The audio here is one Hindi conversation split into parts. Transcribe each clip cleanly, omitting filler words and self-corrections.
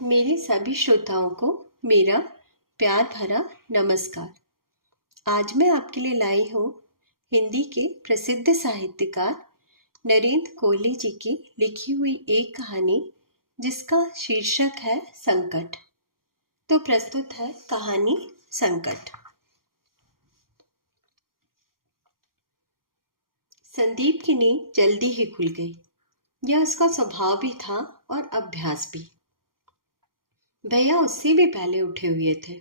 मेरे सभी श्रोताओं को मेरा प्यार भरा नमस्कार। आज मैं आपके लिए लाई हूँ हिंदी के प्रसिद्ध साहित्यकार नरेंद्र कोहली जी की लिखी हुई एक कहानी जिसका शीर्षक है संकट। तो प्रस्तुत है कहानी संकट। संदीप की नींद जल्दी ही खुल गई। यह उसका स्वभाव भी था और अभ्यास भी। भैया उससे भी पहले उठे हुए थे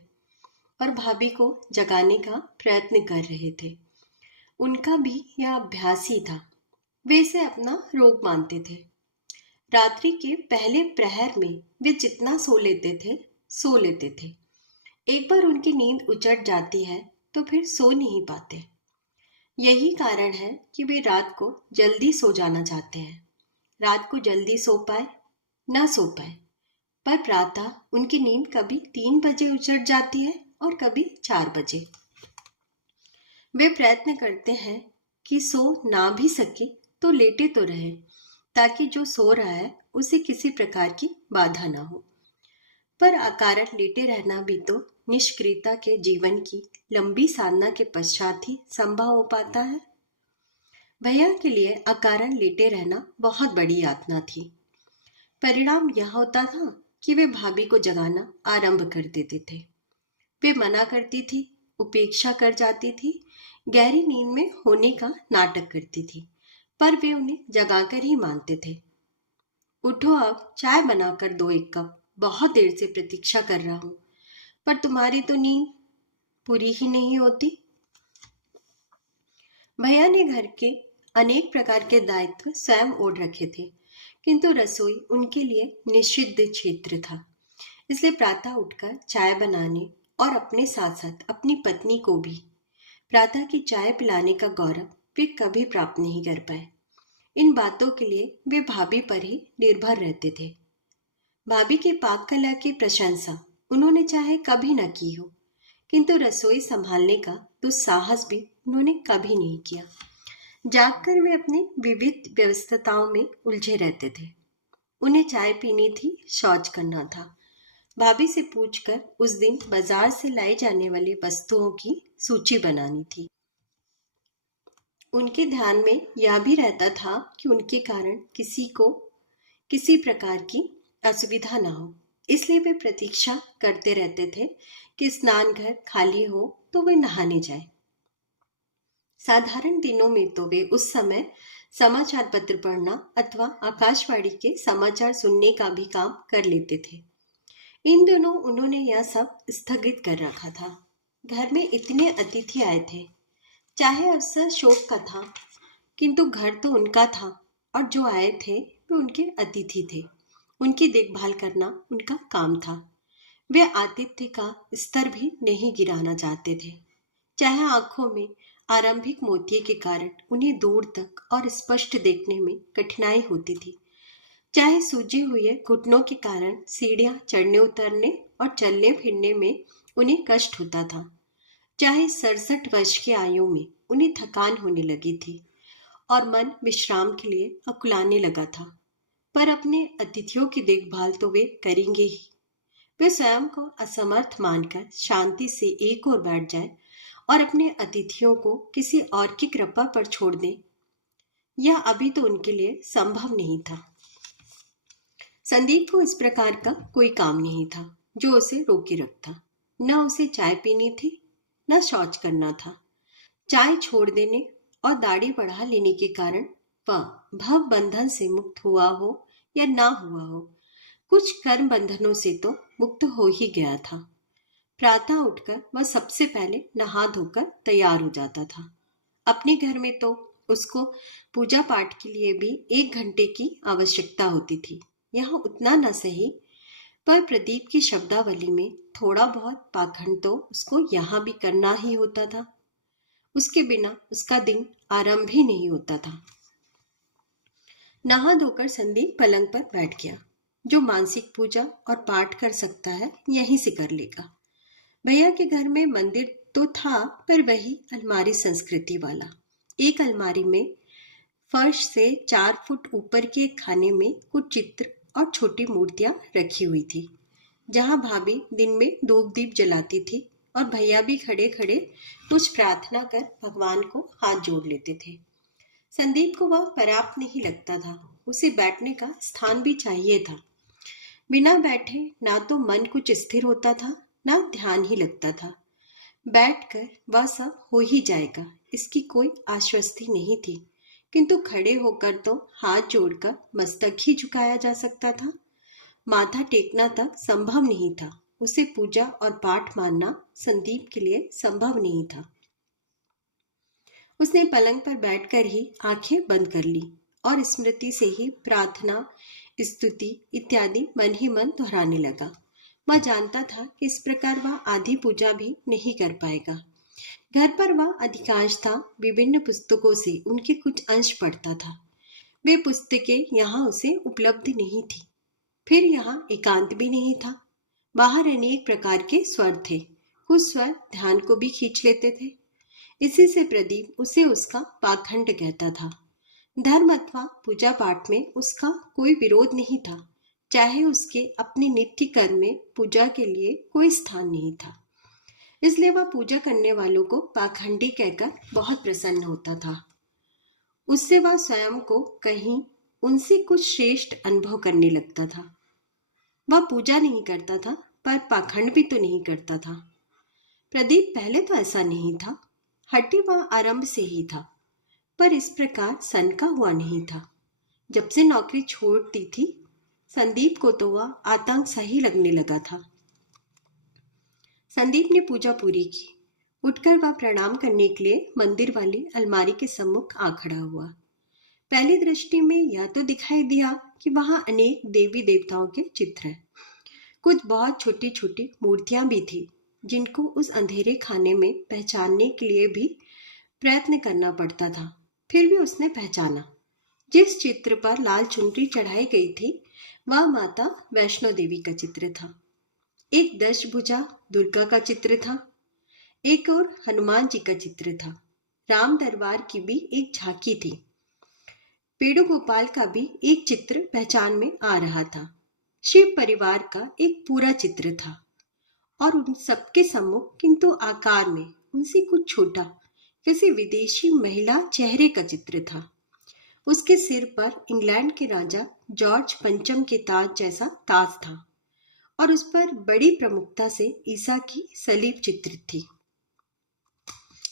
और भाभी को जगाने का प्रयत्न कर रहे थे। उनका भी यह अभ्यास ही था। वे इसे अपना रोग मानते थे। रात्रि के पहले प्रहर में वे जितना सो लेते थे। एक बार उनकी नींद उचट जाती है तो फिर सो नहीं पाते। यही कारण है कि वे रात को जल्दी सो जाना चाहते हैं। रात को जल्दी सो पाए ना सो पाए, पर प्रातः उनकी नींद कभी 3 बजे उचट जाती है और कभी 4 बजे। वे प्रयत्न करते हैं कि सो ना भी सके तो लेटे तो रहे, ताकि जो सो रहा है उसे किसी प्रकार की बाधा ना हो। पर अकारण लेटे रहना भी तो निष्क्रियता के जीवन की लंबी साधना के पश्चात ही संभव हो पाता है। भैया के लिए अकारण लेटे रहना बहुत बड़ी यातना थी। परिणाम यह होता था कि वे भाभी को जगाना आरंभ कर देते थे। वे मना करती थी, उपेक्षा कर जाती थी, गहरी नींद में होने का नाटक करती थी, पर वे उन्हें जगाकर ही मानते थे। उठो, अब चाय बनाकर दो 1 कप, बहुत देर से प्रतीक्षा कर रहा हूं, पर तुम्हारी तो नींद पूरी ही नहीं होती। भैया ने घर के अनेक प्रकार के दायित्व स्वयं ओढ़ रखे थे, किंतु रसोई उनके लिए निषिद्ध क्षेत्र था। इसलिए प्रातः उठकर चाय बनाने और अपने साथ साथ अपनी पत्नी को भी प्रातः की चाय पिलाने का गौरव वे कभी प्राप्त नहीं कर पाए। इन बातों के लिए वे भाभी पर ही निर्भर रहते थे। भाभी के पाक कला की प्रशंसा उन्होंने चाहे कभी न की हो, किंतु रसोई संभालने का दुस्साहस भी उन्होंने कभी नहीं किया। जागकर वे अपने विविध व्यस्तताओं में उलझे रहते थे। उन्हें चाय पीनी थी, शौच करना था। भाभी से पूछकर उस दिन बाजार से लाई जाने वाली वस्तुओं की सूची बनानी थी। उनके ध्यान में यह भी रहता था कि उनके कारण किसी को किसी प्रकार की असुविधा ना हो। इसलिए वे प्रतीक्षा करते रहते थे कि स्नान घर खाली हो तो वे नहाने जाए। साधारण दिनों में तो वे उस समय समाचार पत्र पढ़ना अथवा आकाशवाणी के समाचार सुनने का भी काम कर लेते थे। इन दिनों उन्होंने यह सब स्थगित कर रखा था। घर में इतने अतिथि आए थे, चाहे अवसर शोक का था, किंतु घर तो उनका था और जो आए थे वे उनके अतिथि थे। उनकी देखभाल करना उनका काम था। वे आतिथ्य का स्तर भी नहीं गिराना चाहते थे। चाहे आंखों में आरंभिक मोतिये के कारण उन्हें दूर तक और स्पष्ट देखने में कठिनाई होती थी, चाहे सूजे हुए घुटनों के कारण सीढ़ियां चढ़ने उतरने और चलने फिरने में उन्हें कष्ट होता था, चाहे 67 वर्ष की आयु में उन्हें थकान होने लगी थी और मन विश्राम के लिए अकुलाने लगा था, पर अपने अतिथियों की देखभाल तो वे करेंगे ही। वे स्वयं को असमर्थ मानकर शांति से एक ओर बैठ जाए और अपने अतिथियों को किसी और की कृपा पर छोड़ दें, यह अभी तो उनके लिए संभव नहीं था। संदीप को इस प्रकार का कोई काम नहीं था जो उसे रोके रखता। न उसे चाय पीनी थी, न शौच करना था। चाय छोड़ देने और दाढ़ी बढ़ा लेने के कारण वह भव बंधन से मुक्त हुआ हो या ना हुआ हो, कुछ कर्म बंधनों से तो मुक्त हो ही गया था। प्रातः उठकर वह सबसे पहले नहा धोकर तैयार हो जाता था। अपने घर में तो उसको पूजा पाठ के लिए भी 1 घंटे की आवश्यकता होती थी। यहाँ उतना न सही, पर प्रदीप की शब्दावली में थोड़ा बहुत पाखंड तो उसको यहाँ भी करना ही होता था। उसके बिना उसका दिन आरंभ ही नहीं होता था। नहा धोकर संदीप पलंग पर बैठ गया। जो मानसिक पूजा और पाठ कर सकता है यहीं से कर लेगा। भैया के घर में मंदिर तो था, पर वही अलमारी संस्कृति वाला। एक अलमारी में फर्श से 4 फुट ऊपर के खाने में कुछ चित्र और छोटी मूर्तियां रखी हुई थी। जहां भाभी दिन में धूप दीप जलाती थी और भैया भी खड़े खड़े कुछ प्रार्थना कर भगवान को हाथ जोड़ लेते थे। संदीप को वह पर्याप्त नहीं लगता था। उसे बैठने का स्थान भी चाहिए था। बिना बैठे ना तो मन कुछ स्थिर होता था, ना ध्यान ही लगता था। बैठकर वह सब हो ही जाएगा, इसकी कोई आश्वस्ति नहीं थी। किंतु खड़े होकर तो हाथ जोड़कर मस्तक ही झुकाया जा सकता था। माथा टेकना तक संभव नहीं था। उसे पूजा और पाठ मानना संदीप के लिए संभव नहीं था। उसने पलंग पर बैठकर ही आंखें बंद कर ली और स्मृति से ही प्रार्थना, स्तुति इत्यादि मन ही मन दोहराने लगा। वह जानता था कि इस प्रकार वह आधी पूजा भी नहीं कर पाएगा। घर पर वह अधिकांशतः विभिन्न पुस्तकों से उनके कुछ अंश पढ़ता था। वे पुस्तकें यहाँ उसे उपलब्ध नहीं थी। फिर यहाँ एकांत भी नहीं था। बाहर अनेक प्रकार के स्वर थे। कुछ स्वर ध्यान को भी खींच लेते थे। इसी से प्रदीप उसे उसका पाखंड कहता था। धर्म अथवा पूजा पाठ में उसका कोई विरोध नहीं था, चाहे उसके अपने नित्य कर्म में पूजा के लिए कोई स्थान नहीं था। इसलिए वह पूजा करने वालों को पाखंडी कहकर बहुत प्रसन्न होता था। उससे वह स्वयं को कहीं उनसे कुछ श्रेष्ठ अनुभव करने लगता था। वह पूजा नहीं करता था, पर पाखंड भी तो नहीं करता था। प्रदीप पहले तो ऐसा नहीं था। हट्टी वह आरंभ से ही था, पर इस प्रकार सनका हुआ नहीं था। जब से नौकरी छोड़ दी थी, संदीप को तो वह आतंक सही लगने लगा था। संदीप ने पूजा पूरी की। उठकर वह प्रणाम करने के लिए मंदिर वाली अलमारी के सम्मुख आ खड़ा हुआ। पहली दृष्टि में यह तो दिखाई दिया कि वहां अनेक देवी देवताओं के चित्र हैं। कुछ बहुत छोटी छोटी मूर्तियां भी थी, जिनको उस अंधेरे खाने में पहचानने के लिए भी प्रयत्न करना पड़ता था। फिर भी उसने पहचाना। जिस चित्र पर लाल चुनरी चढ़ाई गई थी, वह माता वैष्णो देवी का चित्र था। एक दशभुजा दुर्गा का चित्र था। एक और हनुमान जी का चित्र था। राम दरबार की भी एक झांकी थी। वेणुगोपाल का भी एक चित्र पहचान में आ रहा था। शिव परिवार का एक पूरा चित्र था और उन सबके सम्मुख किंतु आकार में उनसे कुछ छोटा किसी विदेशी महिला चेहरे का चित्र था। उसके सिर पर इंग्लैंड के राजा जॉर्ज पंचम के ताज जैसा ताज था और उस पर बड़ी प्रमुखता से ईसा की सलीब चित्रित थी।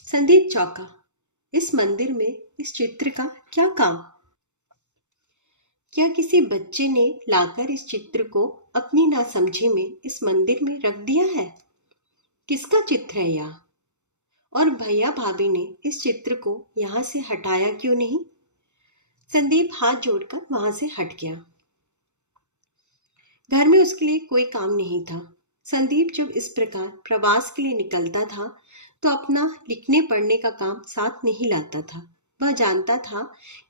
संदीप चौंका। इस मंदिर में इस चित्र का क्या काम? क्या किसी बच्चे ने लाकर इस चित्र को अपनी नासमझी में इस मंदिर में रख दिया है? किसका चित्र है यह? और भैया भाभी ने इस चित्र को यहाँ से हटाया क्यों नहीं? संदीप हाथ जोड़कर वहां से हट गया। घर में उसके लिए कोई काम नहीं था। संदीप जब इस प्रकार प्रवास के लिए निकलता था तो अपना लिखने पढ़ने का काम साथ नहीं लाता था। वह जानता था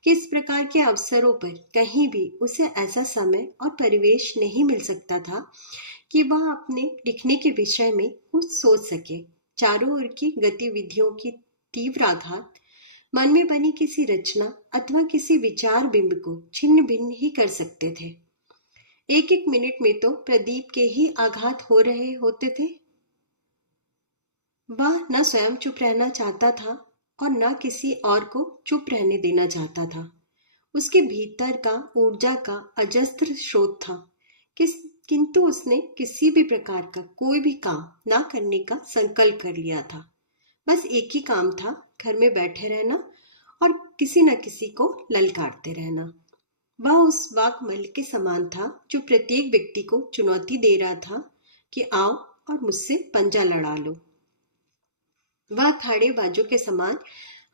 कि इस प्रकार के अवसरों पर कहीं भी उसे ऐसा समय और परिवेश नहीं मिल सकता था कि वह अपने लिखने के विषय में कुछ सोच सके। चारों ओर की गतिविधियों की तीव्र आघात मन में बनी किसी रचना अथवा किसी विचार बिंब को छिन्न भिन्न ही कर सकते थे। एक एक मिनट में तो प्रदीप के ही आघात हो रहे होते थे। वह न स्वयं चुप रहना चाहता था और न किसी और को चुप रहने देना चाहता था। उसके भीतर का ऊर्जा का अजस्त्र स्रोत था। किंतु उसने किसी भी प्रकार का कोई भी काम ना करने का संकल्प कर लिया था। बस एक ही काम था, घर में बैठे रहना और किसी न किसी को ललकारते रहना। वह उस वाकमल के समान था जो प्रत्येक व्यक्ति को चुनौती दे रहा था कि आओ और मुझसे पंजा लड़ा लो। वह अखाड़े बाजों के समान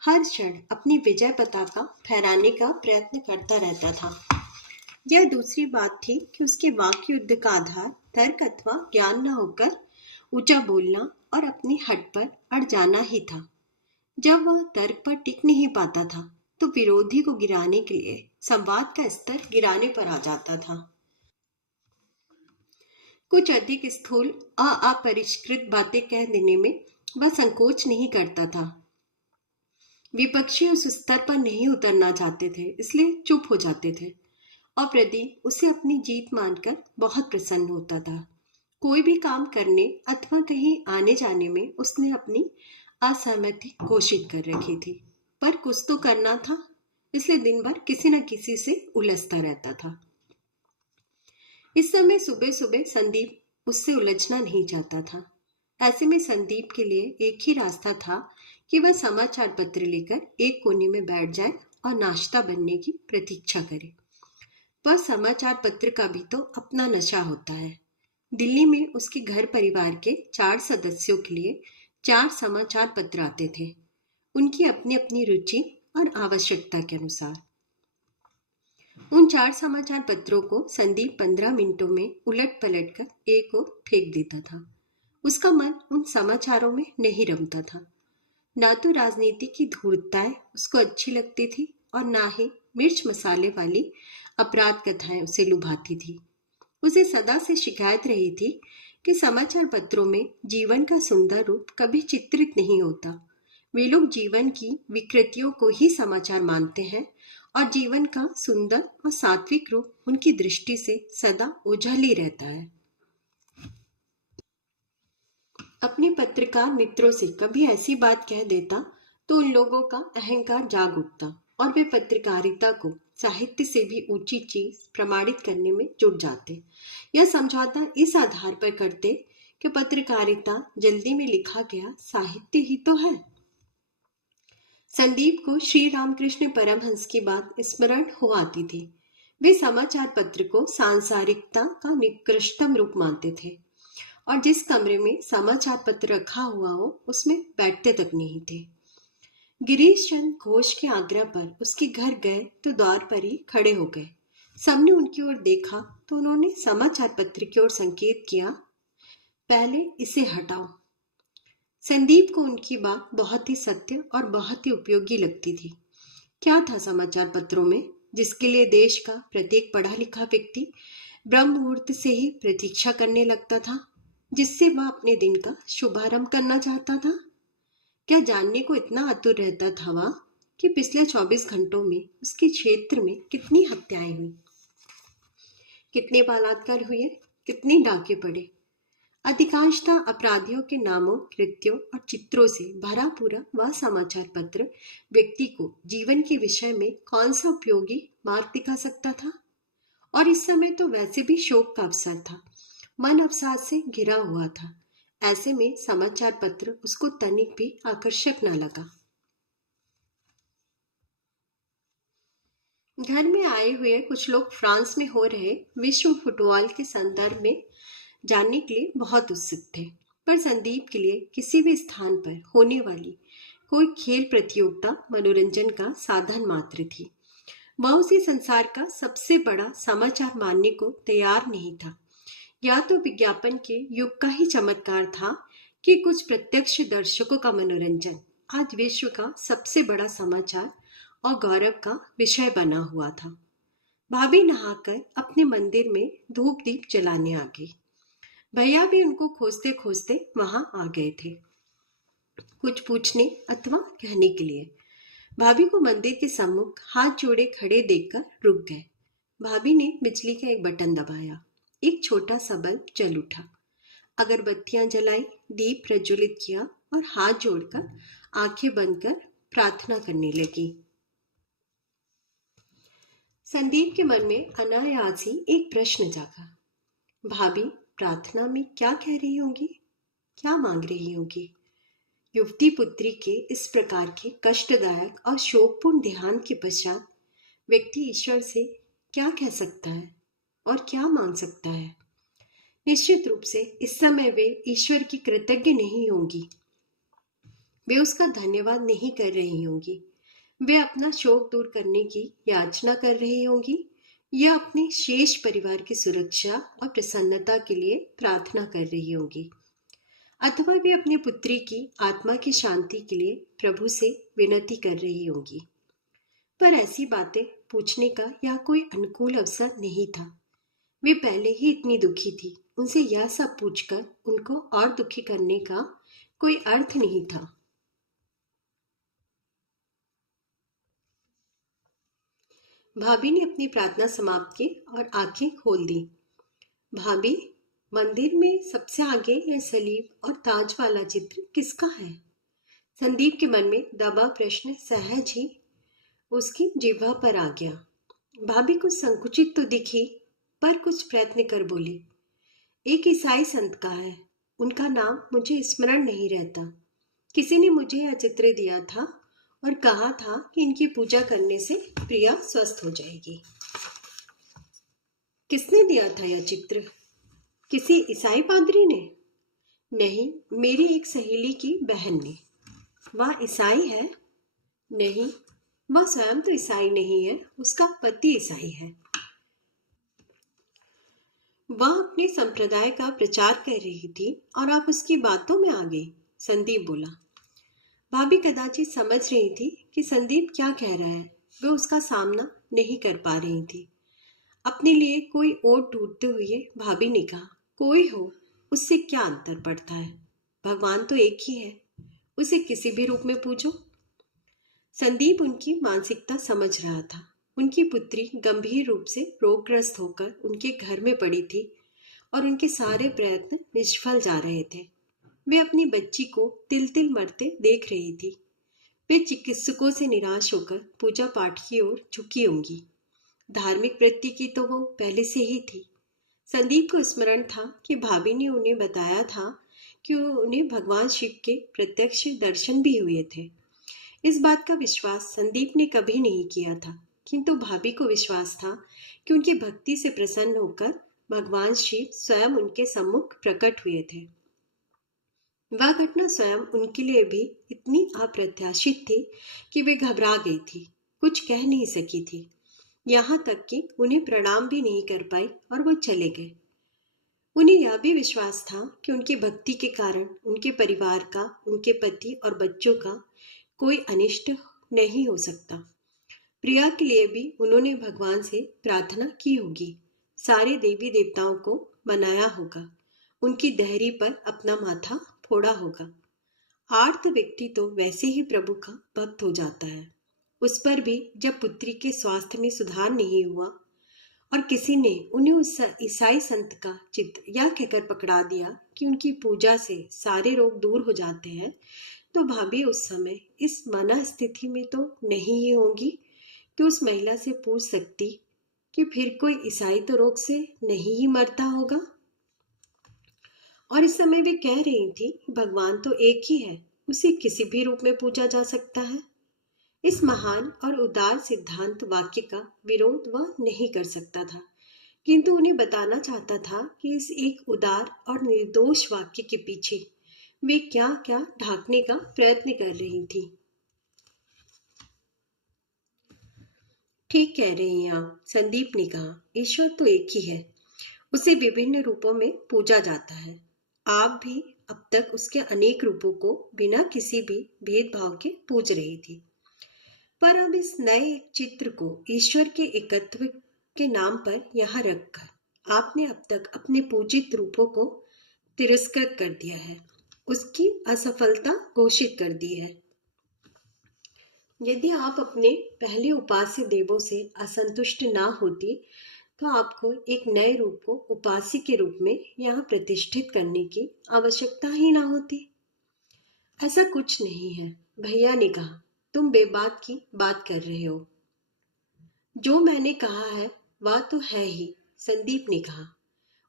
हर क्षण अपनी विजय पताका फहराने का प्रयत्न करता रहता था। यह दूसरी बात थी कि उसके वाक युद्ध का आधार तर्क अथवा ज्ञान न होकर ऊंचा बोलना और अपनी हट पर अड़ जाना ही था। जब वह तर्क पर टिक नहीं पाता था तो विरोधी को गिराने के लिए संवाद का स्तर गिराने पर आ जाता था। कुछ अधिक स्थूल अपरिष्कृत बातें कह देने में वह संकोच नहीं करता था। विपक्षी उस स्तर पर नहीं उतरना चाहते थे, इसलिए चुप हो जाते थे और प्रदीप उसे अपनी जीत मानकर बहुत प्रसन्न होता था। कोई भी काम करने अथवा कहीं आने जाने में उसने अपनी असहमति घोषित कर रखी थी, पर कुछ तो करना था, इसलिए दिन भर किसी न किसी से उलझता रहता था। इस समय सुबह सुबह संदीप उससे उलझना नहीं चाहता था। ऐसे में संदीप के लिए एक ही रास्ता था कि वह समाचार पत्र लेकर एक कोने में बैठ जाए और नाश्ता बनने की प्रतीक्षा करे। वह समाचार पत्र का भी तो अपना नशा होता है। दिल्ली में उसके घर परिवार के 4 सदस्यों के लिए 4 समाचार पत्र आते थे, उनकी अपनी अपनी रुचि और आवश्यकता के अनुसार। उन 4 समाचार पत्रों को संदीप 15 मिनटों में उलट पलट कर एक ओर फेंक देता था। उसका मन उन समाचारों में नहीं रमता था। ना तो राजनीति की धूर्तताएं उसको अच्छी लगती थी और ना ही मिर्च मसाले वाली अपराध कथाएं उसे लुभाती थी। उसे सदा से शिकायत रही थी कि समाचार पत्रों में जीवन का सुंदर रूप कभी चित्रित नहीं होता। वे लोग जीवन की विकृतियों को ही समाचार मानते हैं और जीवन का सुंदर और सात्विक रूप उनकी दृष्टि से सदा ओझल ही रहता है। अपने पत्रकार मित्रों से कभी ऐसी बात कह देता तो उन लोगों का अहंकार जाग उठता और वे पत्रकारिता को साहित्य से भी ऊंची चीज प्रमाणित करने में जुट जाते। यह समझौता इस आधार पर करते कि पत्रकारिता जल्दी में लिखा गया साहित्य ही तो है। संदीप को श्री रामकृष्ण परमहंस की बात स्मरण हो आती थी। वे समाचार पत्र को सांसारिकता का निकृष्टतम रूप मानते थे और जिस कमरे में समाचार पत्र रखा हुआ हो उसमें बैठते तक नहीं थे। गिरीश चंद्र घोष के आग्रह पर उसके घर गए तो द्वार पर ही खड़े हो गए। सबने उनकी ओर देखा तो उन्होंने समाचार पत्र की ओर संकेत किया, पहले इसे हटाओ। संदीप को उनकी बात बहुत ही सत्य और बहुत ही उपयोगी लगती थी। क्या था समाचार पत्रों में जिसके लिए देश का प्रत्येक पढ़ा लिखा व्यक्ति ब्रह्म मुहूर्त से ही प्रतीक्षा करने लगता था, जिससे वह अपने दिन का शुभारंभ करना चाहता था? क्या जानने को इतना आतुर रहता था वह कि पिछले 24 घंटों में उसके क्षेत्र में कितनी हत्याएं हुई, कितने बलात्कार हुए, कितने डाके पड़े। अधिकांशतः अपराधियों के नामों, कृत्यों और चित्रों से भरा पूरा वह समाचार पत्र व्यक्ति को जीवन के विषय में कौन सा उपयोगी मार्ग दिखा सकता था। और इस समय तो वैसे भी शोक का अवसर था, मन अवसाद से घिरा हुआ था। ऐसे में समाचार पत्र उसको तनिक भी आकर्षक न लगा। घर में आए हुए कुछ लोग फ्रांस में हो रहे विश्व फुटबॉल के संदर्भ में जानने के लिए बहुत उत्सुक थे, पर संदीप के लिए किसी भी स्थान पर होने वाली कोई खेल प्रतियोगिता मनोरंजन का साधन मात्र थी। वह उसी संसार का सबसे बड़ा समाचार मानने को तैयार नहीं था। या तो विज्ञापन के युग का ही चमत्कार था कि कुछ प्रत्यक्ष दर्शकों का मनोरंजन आज विश्व का सबसे बड़ा समाचार और गौरव का विषय बना हुआ था। भाभी नहाकर अपने मंदिर में धूप दीप जलाने आ गई। भैया भी उनको खोजते खोजते वहां आ गए थे, कुछ पूछने अथवा कहने के लिए। भाभी को मंदिर के सम्मुख हाथ जोड़े खड़े देखकर रुक गए। भाभी ने बिजली का एक बटन दबाया। एक छोटा सा बल्ब जल उठा। अगरबत्तियां जलाई, दीप प्रज्वलित किया और हाथ जोड़कर आंखें बंद कर प्रार्थना करने लगी। संदीप के मन में अनायास ही एक प्रश्न जागा। भाभी प्रार्थना में क्या कह रही होंगी, क्या मांग रही होंगी? युवती पुत्री के इस प्रकार के कष्टदायक और शोकपूर्ण ध्यान के पश्चात व्यक्ति ईश्वर से क्या कह सकता है और क्या मांग सकता है? निश्चित रूप से इस समय वे ईश्वर की कृतज्ञ नहीं होंगी, वे उसका धन्यवाद नहीं कर रही होंगी। वे अपना शोक दूर करने की याचना कर रही होंगी या अपने शेष परिवार की सुरक्षा और प्रसन्नता के लिए प्रार्थना कर रही होंगी, अथवा वे अपनी पुत्री की आत्मा की शांति के लिए प्रभु से विनती कर रही होंगी। पर ऐसी बातें पूछने का यह कोई अनुकूल अवसर नहीं था। वे पहले ही इतनी दुखी थी, उनसे यह सब पूछकर उनको और दुखी करने का कोई अर्थ नहीं था। भाभी ने अपनी प्रार्थना समाप्त की और आंखें खोल दी। भाभी, मंदिर में सबसे आगे यह सलीब और ताज वाला चित्र किसका है? संदीप के मन में दबा प्रश्न सहज ही उसकी जिह्वा पर आ गया। भाभी कुछ संकुचित तो दिखी, पर कुछ प्रयत्न कर बोली, एक ईसाई संत का है। उनका नाम मुझे स्मरण नहीं रहता। किसी ने मुझे यह चित्र दिया था और कहा था कि इनकी पूजा करने से प्रिया स्वस्थ हो जाएगी। किसने दिया था यह चित्र? किसी ईसाई पादरी ने? नहीं, मेरी एक सहेली की बहन ने। वह ईसाई है? नहीं, वह स्वयं तो ईसाई नहीं है, उसका पति ईसाई है। वह अपने संप्रदाय का प्रचार कर रही थी और आप उसकी बातों में आ गई, संदीप बोला। भाभी कदाचित समझ रही थी कि संदीप क्या कह रहा है। वे उसका सामना नहीं कर पा रही थी। अपने लिए कोई ओट ढूंढते हुए भाभी ने कहा, कोई हो, उससे क्या अंतर पड़ता है? भगवान तो एक ही है, उसे किसी भी रूप में पूजो। संदीप उनकी मानसिकता समझ रहा था। उनकी पुत्री गंभीर रूप से रोगग्रस्त होकर उनके घर में पड़ी थी और उनके सारे प्रयत्न निष्फल जा रहे थे। वे अपनी बच्ची को तिल तिल मरते देख रही थी। वे चिकित्सकों से निराश होकर पूजा पाठ की ओर झुकी होंगी। धार्मिक वृत्ति की तो वो पहले से ही थी। संदीप को स्मरण था कि भाभी ने उन्हें बताया था कि उन्हें भगवान शिव के प्रत्यक्ष दर्शन भी हुए थे। इस बात का विश्वास संदीप ने कभी नहीं किया था, किंतु भाभी को विश्वास था कि उनकी भक्ति से प्रसन्न होकर भगवान शिव स्वयं उनके सम्मुख प्रकट हुए थे। वह घटना स्वयं उनके लिए भी इतनी अप्रत्याशित थी कि वे घबरा गई थी, कुछ कह नहीं सकी थी, यहाँ तक कि उन्हें प्रणाम भी नहीं कर पाई और वो चले गए। उन्हें यह भी विश्वास था कि उनकी भक्ति के कारण उनके परिवार का, उनके पति और बच्चों का कोई अनिष्ट नहीं हो सकता। प्रिया के लिए भी उन्होंने भगवान से प्रार्थना की होगी, सारे देवी देवताओं को मनाया होगा, उनकी देहरी पर अपना माथा फोड़ा होगा। आर्त व्यक्ति तो वैसे ही प्रभु का भक्त हो जाता है। उस पर भी जब पुत्री के स्वास्थ्य में सुधार नहीं हुआ और किसी ने उन्हें उस ईसाई संत का चित्र यह कहकर पकड़ा दिया कि उनकी पूजा से सारे रोग दूर हो जाते हैं, तो भाभी उस समय इस मना स्थिति में तो नहीं ही होंगी कि उस महिला से पूछ सकती कि फिर कोई ईसाई तो रोग से नहीं ही मरता होगा। और इस समय वे कह रही थी, भगवान तो एक ही है, उसे किसी भी रूप में पूजा जा सकता है। इस महान और उदार सिद्धांत वाक्य का विरोध वह नहीं कर सकता था, किंतु उन्हें बताना चाहता था कि इस एक उदार और निर्दोष वाक्य के पीछे वे क्या क्या ढांकने का प्रयत्न कर रही थी। ठीक कह रही हैं आप, संदीप ने कहा, ईश्वर तो एक ही है, उसे विभिन्न रूपों में पूजा जाता है। आप भी अब तक उसके अनेक रूपों को बिना किसी भी भेदभाव के पूज रही थी, पर अब इस नए चित्र को ईश्वर के एकत्व के नाम पर यहाँ रखकर आपने अब तक अपने पूजित रूपों को तिरस्कृत कर दिया है, उसकी असफलता घोषित कर दी है। यदि आप अपने पहले उपास्य देवों से असंतुष्ट ना होती तो आपको एक नए रूप को उपास्य के रूप में यहाँ प्रतिष्ठित करने की आवश्यकता ही ना होती। ऐसा कुछ नहीं है, भैया ने कहा, तुम बेबात की बात कर रहे हो। जो मैंने कहा है वह तो है ही, संदीप ने कहा।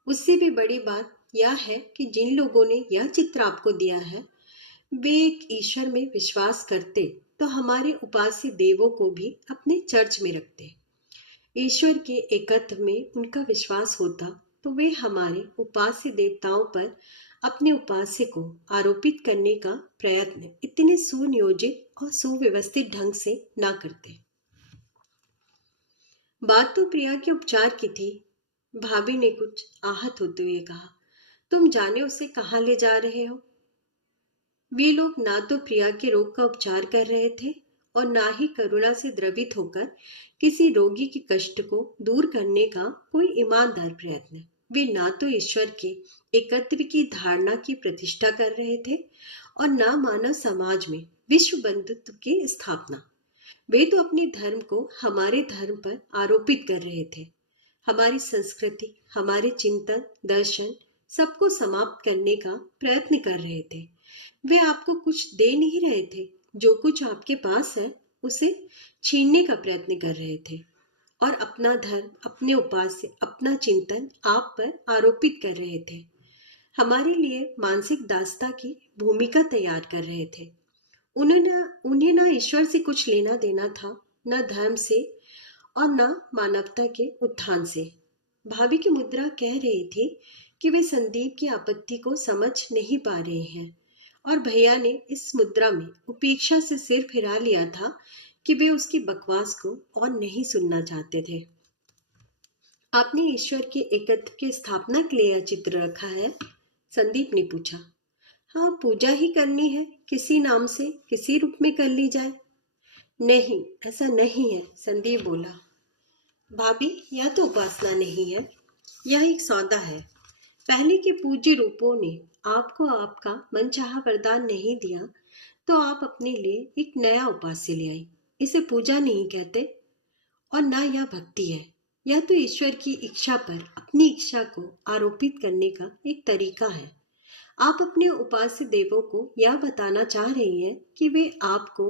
उससे भी बड़ी बात यह है कि जिन लोगों ने यह चित्र आपको दिया है वे एक ईश्वर में विश्वास करते तो हमारे उपास्य देवों को भी अपने चर्च में रखते। ईश्वर के एकत्व में उनका विश्वास होता तो वे हमारे उपास्य देवताओं पर अपने उपास्य को आरोपित करने का प्रयत्न इतने सुनियोजित और सुव्यवस्थित ढंग से ना करते। बात तो प्रिया के उपचार की थी, भाभी ने कुछ आहत होते हुए कहा। तुम जाने उसे कहाँ ले जा रहे हो? वे लोग ना तो प्रिया के रोग का उपचार कर रहे थे और ना ही करुणा से द्रवित होकर किसी रोगी के कष्ट को दूर करने का कोई ईमानदार प्रयत्न। वे ना तो ईश्वर के एकत्व की धारणा की प्रतिष्ठा कर रहे थे और ना मानव समाज में विश्व बंधुत्व की स्थापना। वे तो अपने धर्म को हमारे धर्म पर आरोपित कर रहे थे। हमारी संस्कृति, हमारे चिंतन, दर्शन सबको समाप्त करने का प्रयत्न कर रहे थे। वे आपको कुछ दे नहीं रहे थे, जो कुछ आपके पास है उसे छीनने का प्रयत्न कर रहे थे और अपना धर्म, अपने उपास्य, अपना चिंतन आप पर आरोपित कर रहे थे। हमारे लिए मानसिक दासता की भूमिका तैयार कर रहे थे। उन्हें ना ईश्वर से कुछ लेना देना था, न धर्म से और न मानवता के उत्थान से। भाभी की मुद्रा कह रही थी कि वे संदीप की आपत्ति को समझ नहीं पा रहे हैं और भैया ने इस मुद्रा में उपेक्षा से सिर फिरा लिया था कि वे उसकी बकवास को और नहीं सुनना चाहते थे। आपने ईश्वर के एकत्व की स्थापना के लिए यह चित्र रखा है? संदीप ने पूछा। हाँ, पूजा ही करनी है, किसी नाम से, किसी रूप में कर ली जाए। नहीं, ऐसा नहीं है, संदीप बोला। भाभी, यह तो उपासना नहीं है, यह एक सौदा है। पहले के पूज्य रूपों ने आपको आपका मनचाहा वरदान नहीं दिया, तो आप अपने लिए एक नया उपास्य ले आई। इसे पूजा नहीं कहते और न यह भक्ति है। यह तो ईश्वर की इच्छा पर अपनी इच्छा को आरोपित करने का एक तरीका है। आप अपने उपास्य देवों को यह बताना चाह रही हैं कि वे आपको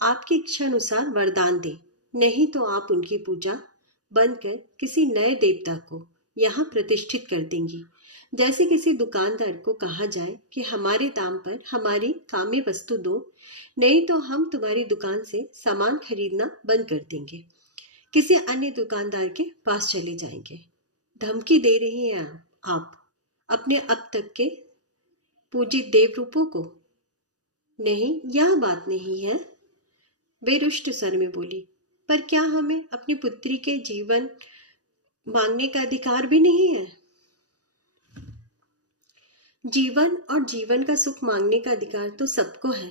आपकी इच्छा अनुसार वरदान दें, नहीं तो आप उनकी पूजा बंद कर किसी नए देवता को यहाँ प्रतिष्ठित कर देंगी। जैसे किसी दुकानदार को कहा जाए कि हमारे दाम पर हमारी काम्य वस्तु दो, नहीं तो हम तुम्हारी दुकान से सामान खरीदना बंद कर देंगे, किसी अन्य दुकानदार के पास चले जाएंगे। धमकी दे रही हैं आप अपने अब तक के पूजित देव रूपों को। नहीं, यह बात नहीं है, वे रुष्ट स्वर में बोली। पर क्या हमें अपनी पुत्री के जीवन मांगने का अधिकार भी नहीं है? जीवन और जीवन का सुख मांगने का अधिकार तो सबको है,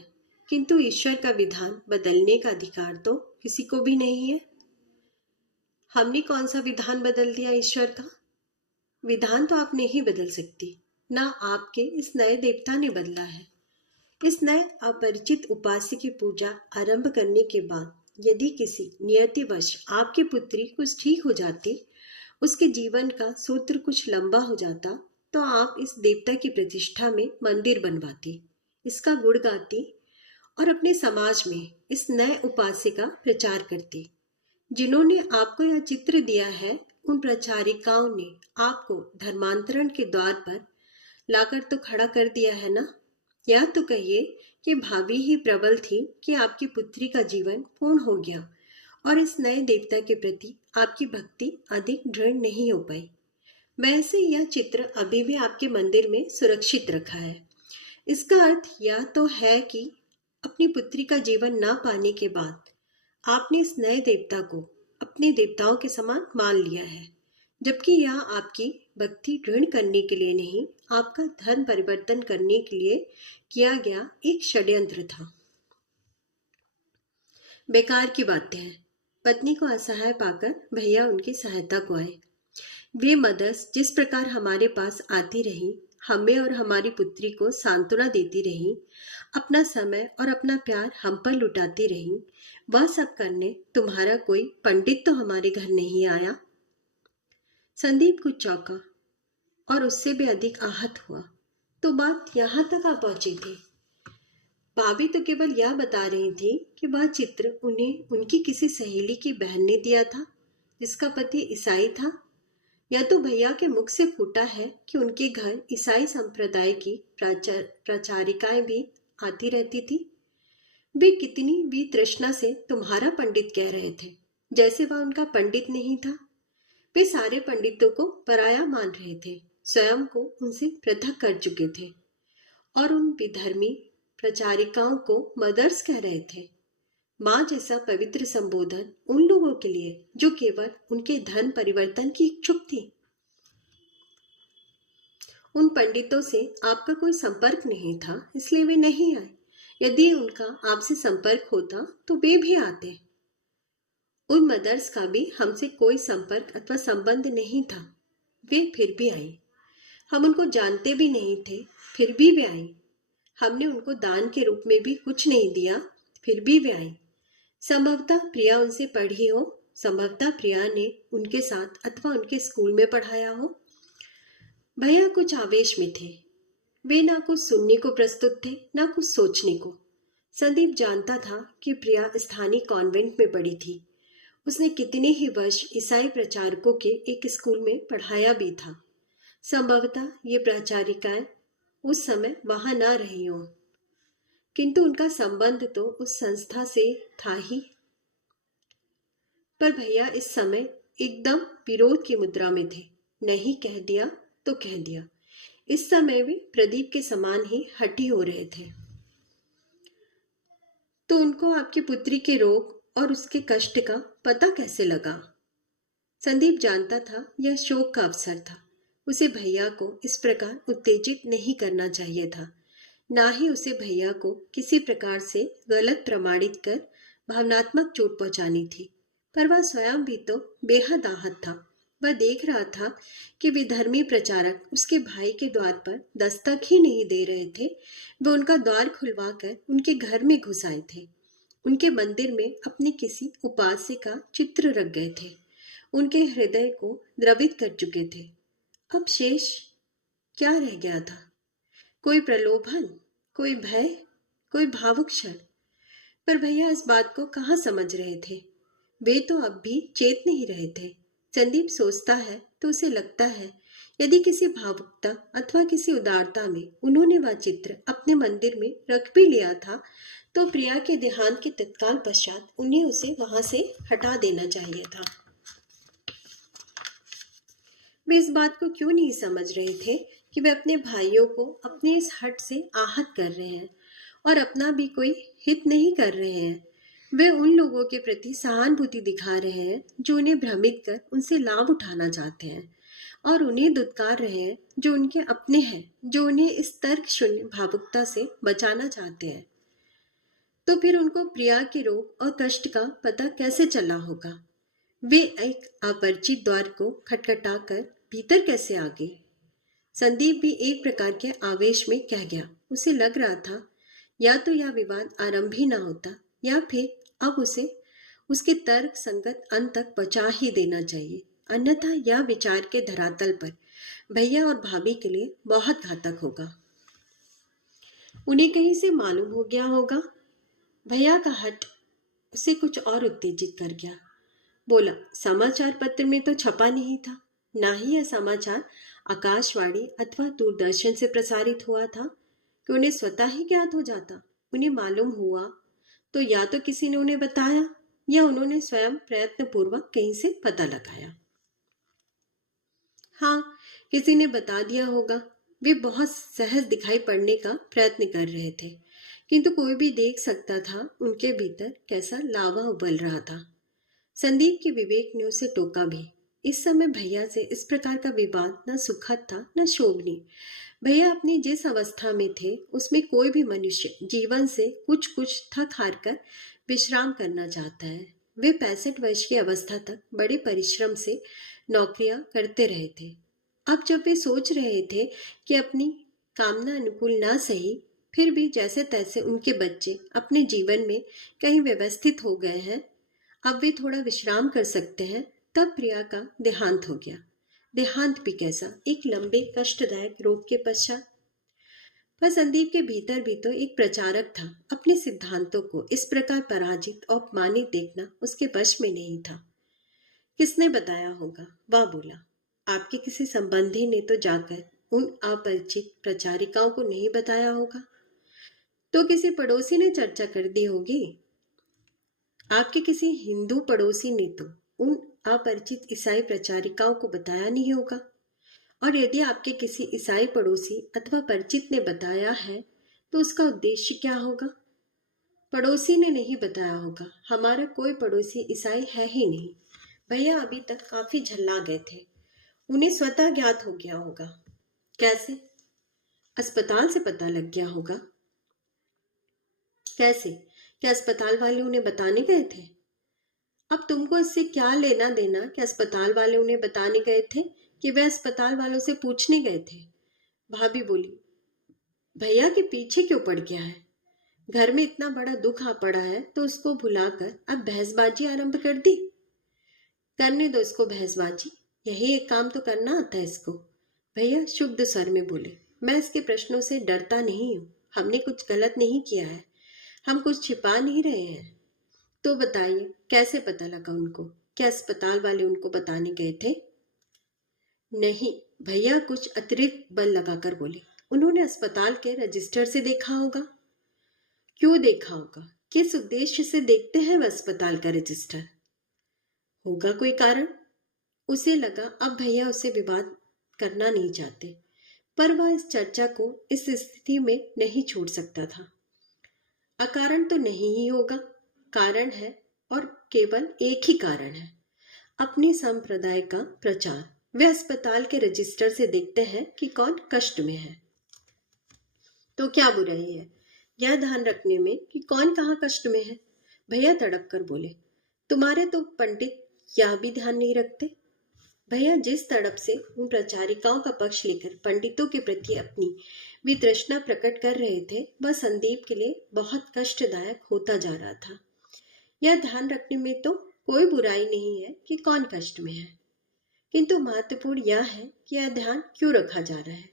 किंतु ईश्वर का विधान बदलने का अधिकार तो किसी को भी नहीं है। हमने कौन सा विधान बदल दिया ईश्वर का? विधान तो आप नहीं बदल सकती, ना आपके इस नए देवता ने बदला है। इस नए अपरिचित उपास्य की पूजा आरंभ करने के बाद यदि किसी नियतिवश आपकी पुत्री कुछ ठीक हो जाती, उसके जीवन का सूत्र कुछ लंबा हो जाता, तो आप इस देवता की प्रतिष्ठा में मंदिर बनवाती, इसका गुण गाती और अपने समाज में इस नए उपास्य का प्रचार करती। जिन्होंने आपको यह चित्र दिया है, उन प्रचारिकाओं ने आपको धर्मांतरण के द्वार पर लाकर तो खड़ा कर दिया है ना। या तो कहिए कि भाभी ही प्रबल थी कि आपकी पुत्री का जीवन पूर्ण हो गया और इस नए देवता के प्रति आपकी भक्ति अधिक दृढ़ नहीं हो पाई। वैसे यह चित्र अभी भी आपके मंदिर में सुरक्षित रखा है। इसका अर्थ यह तो है कि अपनी पुत्री का जीवन ना पाने के बाद आपने इस नए देवता को अपने देवताओं के समान मान लिया है, जबकि यह आपकी भक्ति दृढ़ करने के लिए नहीं, आपका धर्म परिवर्तन करने के लिए किया गया एक षड्यंत्र था। बेकार की बातें हैं। पत्नी को असहाय पाकर भैया उनकी सहायता को आए। वे मदर्स जिस प्रकार हमारे पास आती रही, हमें और हमारी पुत्री को सांत्वना देती रही, अपना समय और अपना प्यार हम पर लुटाती रही, वह सब करने तुम्हारा कोई पंडित तो हमारे घर नहीं आया। संदीप कुछ चौंका और उससे भी अधिक आहत हुआ। तो बात यहाँ तक आ पहुंची थी। भाभी तो केवल यह बता रही थी कि वह चित्र उन्हें उनकी किसी सहेली की बहन ने दिया था, जिसका पति ईसाई था। यह तो भैया के मुख से फूटा है कि उनके घर ईसाई संप्रदाय की प्रचारिकाएं भी आती रहती थी। वे कितनी वितृष्णा से तुम्हारा पंडित कह रहे थे, जैसे वह उनका पंडित नहीं था। वे सारे पंडितों को पराया मान रहे थे, स्वयं को उनसे पृथक कर चुके थे और उन विधर्मी प्रचारिकाओं को मदर्स कह रहे थे। माँ जैसा पवित्र संबोधन उन लोगों के लिए जो केवल उनके धर्म परिवर्तन की इच्छुक थी। उन पंडितों से आपका कोई संपर्क नहीं था, इसलिए वे नहीं आए। यदि उनका आपसे संपर्क होता तो वे भी आते। उन मदर्स का भी हमसे कोई संपर्क अथवा संबंध नहीं था, वे फिर भी आई। हम उनको जानते भी नहीं थे, फिर भी वे आई। हमने उनको दान के रूप में भी कुछ नहीं दिया, फिर भी वे आई। संभवतः प्रिया उनसे पढ़ी हो, संभवतः प्रिया ने उनके साथ अथवा उनके स्कूल में पढ़ाया हो। भैया कुछ आवेश में थे। वे ना कुछ सुनने को प्रस्तुत थे, ना कुछ सोचने को। संदीप जानता था कि प्रिया स्थानीय कॉन्वेंट में पढ़ी थी। उसने कितने ही वर्ष ईसाई प्रचारकों के एक स्कूल में पढ़ाया भी था। संभवतः ये प्राचारिकाएं उस समय वहां ना रही हों, किंतु उनका संबंध तो उस संस्था से था ही। पर भैया इस समय एकदम विरोध की मुद्रा में थे। नहीं कह दिया तो कह दिया। इस समय वे प्रदीप के समान ही हठी हो रहे थे। तो उनको आपकी पुत्री के रोग और उसके कष्ट का पता कैसे लगा? संदीप जानता था यह शोक का अवसर था। उसे भैया को इस प्रकार उत्तेजित नहीं करना चाहिए था, ना ही उसे भैया को किसी प्रकार से गलत प्रमाणित कर भावनात्मक चोट पहुंचानी थी। पर वह स्वयं भी तो बेहद आहत था। वह देख रहा था कि विधर्मी प्रचारक उसके भाई के द्वार पर दस्तक ही नहीं दे रहे थे। वे उनका द्वार खुलवाकर उनके घर में घुस आए थे। उनके मंदिर में अपनी किसी उपास्य का चित्र रख गए थे। उनके हृदय को द्रवित कर चुके थे। अब शेष क्या रह गया था? कोई प्रलोभन, कोई भय, कोई भावुक क्षण। पर भैया इस बात को कहाँ समझ रहे थे? वे तो अब भी चेत नहीं रहे थे। संदीप सोचता है तो उसे लगता है यदि किसी भावुकता अथवा किसी उदारता में उन्होंने वह चित्र अपने मंदिर में रख भी लिया था तो प्रिया के देहांत के तत्काल पश्चात उन्हें उसे वहां से हटा देना चाहिए था। वे इस बात को क्यों नहीं समझ रहे थे कि वे अपने भाइयों को अपने इस हट से आहत कर रहे हैं और अपना भी कोई हित नहीं कर रहे हैं। वे उन लोगों के प्रति सहानुभूति दिखा रहे हैं जो उन्हें भ्रमित कर उनसे लाभ उठाना चाहते हैं और उन्हें दुत्कार रहे हैं जो उनके अपने हैं, जो उन्हें इस तर्क शून्य भावुकता से बचाना चाहते हैं। तो फिर उनको प्रिया के रोग और कष्ट का पता कैसे चला होगा? वे एक अपरिचित द्वार को खटखटाकर भीतर कैसे आ गए? संदीप भी एक प्रकार के आवेश में कह गया। उसे लग रहा था या तो यह विवाद आरंभ ही ना होता या फिर अब उसे उसके तर्क संगत अंत तक पहुंचा ही देना चाहिए, अन्यथा यह विचार के धरातल पर भैया और भाभी के लिए बहुत घातक होगा। उन्हें कहीं से मालूम हो गया होगा। भैया का हट उसे कुछ और उत्तेजित कर गया। बोला, समाचार पत्र में तो छपा नहीं था, ना ही यह समाचार आकाशवाणी अथवा दूरदर्शन से प्रसारित हुआ था कि उन्हें स्वतः ही ज्ञात हो जाता। उन्हें मालूम हुआ तो या तो किसी ने उन्हें बताया या उन्होंने स्वयं प्रयत्न पूर्वक कहीं से पता लगाया। हाँ, किसी ने बता दिया होगा। वे बहुत सहज दिखाई पड़ने का प्रयत्न कर रहे थे, किंतु कोई भी देख सकता था उनके भीतर कैसा लावा उबल रहा था। संदीप के विवेक ने उसे टोका भी। इस समय भैया से इस प्रकार का विवाद न सुखद था न शोभनीय। भैया अपनी जिस अवस्था में थे उसमें कोई भी मनुष्य जीवन से कुछ कुछ थक हार कर विश्राम करना चाहता है। वे 65 वर्ष की अवस्था तक बड़े परिश्रम से नौकरियां करते रहे थे। अब जब वे सोच रहे थे कि अपनी कामना अनुकूल ना सही, फिर भी जैसे तैसे उनके बच्चे अपने जीवन में कहीं व्यवस्थित हो गए हैं, अब वे थोड़ा विश्राम कर सकते हैं, तब प्रिया का देहांत हो गया। देहांत भी कैसा, एक लंबे कष्टदायक रोग के पश्चात। पर संदीप के भीतर भी तो एक प्रचारक था। अपने सिद्धांतों को इस प्रकार पराजित और अपमानित देखना उसके वश में नहीं था। किसने बताया होगा? वह बोला, आपके किसी संबंधी ने तो जाकर उन अपरिचित प्रचारिकाओं को नहीं बताया होगा, तो किसी पड़ोसी ने चर्चा कर दी होगी। आपके किसी हिंदू पड़ोसी ने तो उन अपरिचित ईसाई प्रचारिकाओं को बताया नहीं होगा। और यदि आपके किसी ईसाई पड़ोसी अथवा परिचित ने बताया है तो उसका उद्देश्य क्या होगा? पड़ोसी ने नहीं बताया होगा। हमारा कोई पड़ोसी ईसाई है ही नहीं। भैया अभी तक काफी झल्ला गए थे। उन्हें स्वतः ज्ञात हो गया होगा। कैसे? अस्पताल से पता लग गया होगा। कैसे? क्या अस्पताल वाले उन्हें बताने गए थे? अब तुमको इससे क्या लेना देना कि अस्पताल वाले उन्हें बताने गए थे कि वे अस्पताल वालों से पूछने गए थे? भाभी बोली, भैया के पीछे क्यों पड़ गया है? घर में इतना बड़ा दुख आ पड़ा है तो उसको भुलाकर अब बहसबाजी आरंभ कर दी। करने दो इसको बहसबाजी, यही एक काम तो करना आता है इसको। भैया शुद्ध स्वर में बोले, मैं इसके प्रश्नों से डरता नहीं हूँ। हमने कुछ गलत नहीं किया है, हम कुछ छिपा नहीं रहे हैं। तो बताइए, कैसे पता लगा उनको? क्या अस्पताल वाले उनको बताने गए थे? नहीं, भैया कुछ अतिरिक्त बल लगाकर बोले, उन्होंने अस्पताल के रजिस्टर से देखा होगा। क्यों देखा होगा? किस उद्देश्य से देखते हैं वह अस्पताल का रजिस्टर? होगा कोई कारण। उसे लगा अब भैया उससे विवाद करना नहीं चाहते, पर वह इस चर्चा को इस स्थिति में नहीं छोड़ सकता था। अकारण तो नहीं ही होगा, कारण है, और केवल एक ही कारण है, अपने संप्रदाय का प्रचार। वे अस्पताल के रजिस्टर से देखते हैं कि कौन कष्ट में है। तो क्या बुराई है यह ध्यान रखने में कि कौन कहाँ कष्ट में है? भैया तड़प कर बोले, तुम्हारे तो पंडित यह भी ध्यान नहीं रखते। भैया जिस तड़प से उन प्रचारिकाओं का पक्ष लेकर पंडितों के प्रति अपनी वितृष्णा प्रकट कर रहे थे, वह संदीप के लिए बहुत कष्टदायक होता जा रहा था। यह ध्यान रखने में तो कोई बुराई नहीं है कि कौन कष्ट में है, किंतु महत्वपूर्ण यह है कि यह ध्यान क्यों रखा जा रहा है।